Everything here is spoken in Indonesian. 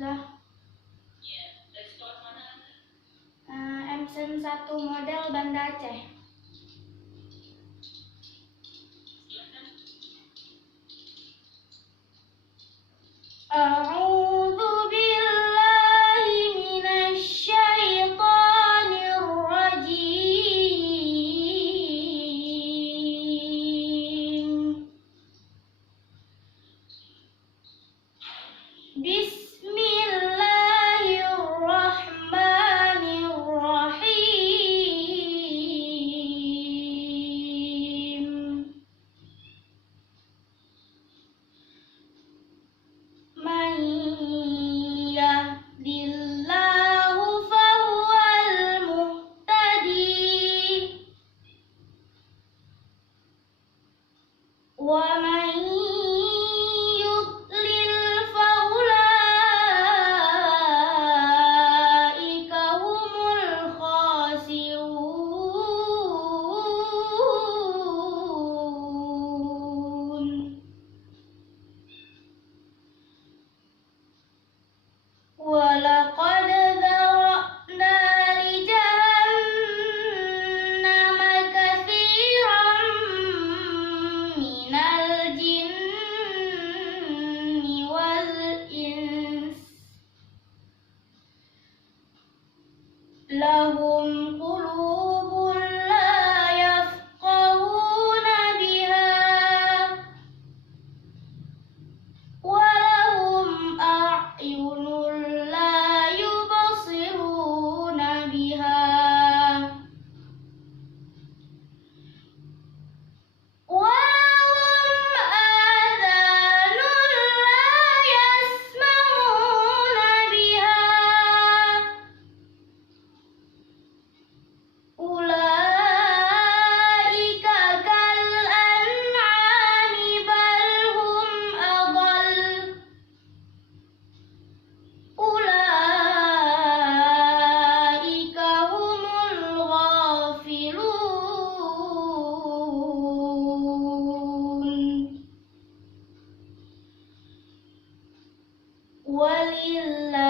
sudah. MSN 1 model Banda Aceh. A'udzu billahi minasy syaithanir rajim. Bismillahirrahmanirrahim. Man yahdillahu fahuwal muhtadi wa man yudlil faulaika humul khasirun. Walaqad dzara'na li jahannama katsiran minal jinni wal ins lahum qulubun la yafqahuna biha walahum a'yunun la yubsiruna biha walahum adhanun la yasma'una biha ulaika kal an'ami bal hum adall ulaika humul ghafilun. Walillahi